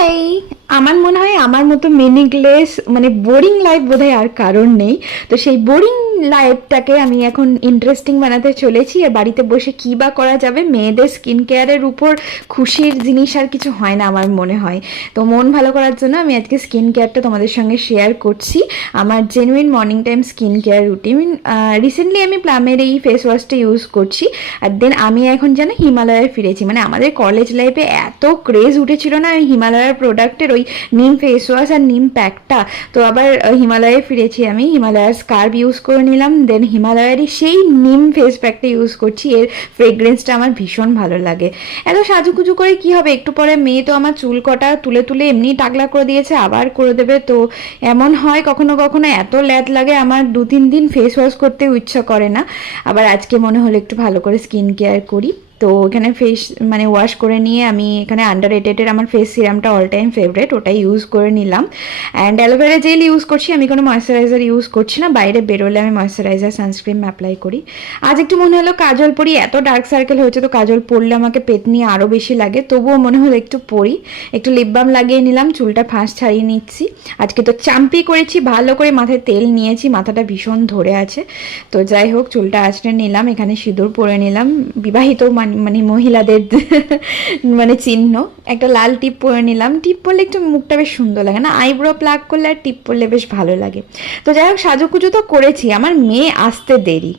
High. আমার মনে হয় আমার মতো মিনিংলেস মানে বোরিং লাইফ বোধহয় আর কারণ নেই। তো সেই বোরিং লাইফটাকে আমি এখন ইন্টারেস্টিং বানাতে চলেছি। আর বাড়িতে বসে কী বা করা যাবে, মেয়েদের স্কিন কেয়ারের উপর খুশির জিনিস আর কিছু হয় না আমার মনে হয়। তো মন ভালো করার জন্য আমি আজকে স্কিন কেয়ারটা তোমাদের সঙ্গে শেয়ার করছি, আমার genuine morning time skin care routine. Recently আমি প্লামের এই ফেস ওয়াশটা ইউজ করছি। আর দেন আমি এখন যেন হিমালয়ে ফিরেছি। মানে আমাদের কলেজ লাইফে এত ক্রেজ উঠেছিল না ওই হিমালয়ের প্রোডাক্টের, ওই নিম ফেস ওয়াশ আর নিম প্যাকটা। তো আবার হিমালয়ে ফিরেছি আমি, হিমালয়ার স্কার্ব ইউজ করে নিলাম, দেন হিমালয়ারই সেই নিম ফেস প্যাকটা ইউজ করছি। এর ফ্রেগ্রেন্সটা আমার ভীষণ ভালো লাগে। এত সাজুকুজু করে কি হবে, একটু পরে মেয়ে তো আমার চুল কটা তুলে তুলে এমনি টাকলা করে দিয়েছে, আবার করে দেবে। তো এমন হয় কখনো কখনো এত ল্যাদ লাগে আমার 2-3 দিন ফেস ওয়াশ করতেও ইচ্ছা করে না। আবার আজকে মনে হলো একটু ভালো করে স্কিন কেয়ার করি। তো এখানে ফেস মানে ওয়াশ করে নিয়ে আমি এখানে আন্ডার রেটেডের আমার ফেস সিরামটা অল টাইম ফেভারিট, ওটাই ইউজ করে নিলাম। অ্যান্ড অ্যালোভেরা জেল ইউজ করছি, আমি কোনো ময়শ্চারাইজার ইউজ করছি না। বাইরে বেরোলে আমি ময়শ্চারাইজার সানস্ক্রিন অ্যাপ্লাই করি। আজ একটু মনে হলো কাজল পরি, এত ডার্ক সার্কেল হয়েছে তো কাজল পরলে আমাকে পেতনি আরও বেশি লাগে, তবুও মনে হলো একটু পরি। একটু লিপ বাম লাগিয়ে নিলাম, চুলটা ফাঁস ছাড়িয়ে নিচ্ছি। আজকে তো চাম্পি করেছি, ভালো করে মাথায় তেল নিয়েছি, মাথাটা ভীষণ ধরে আছে। তো যাই হোক, চুলটা আঁচড়ে নিলাম, এখানে সিঁদুর পরে নিলাম, বিবাহিত মানে মহিলাদের মানে চিহ্ন। একটা লাল টিপ পরে নিলাম, টিপ পরলে একটু মুখটা বেশ সুন্দর লাগে না, আইব্রো প্লাক করলে আর টিপ পরলে বেশ ভালো লাগে। তো যাই হোক, সাজুকুজু তো করেছি, আমার মেয়ে আসতে দেরি।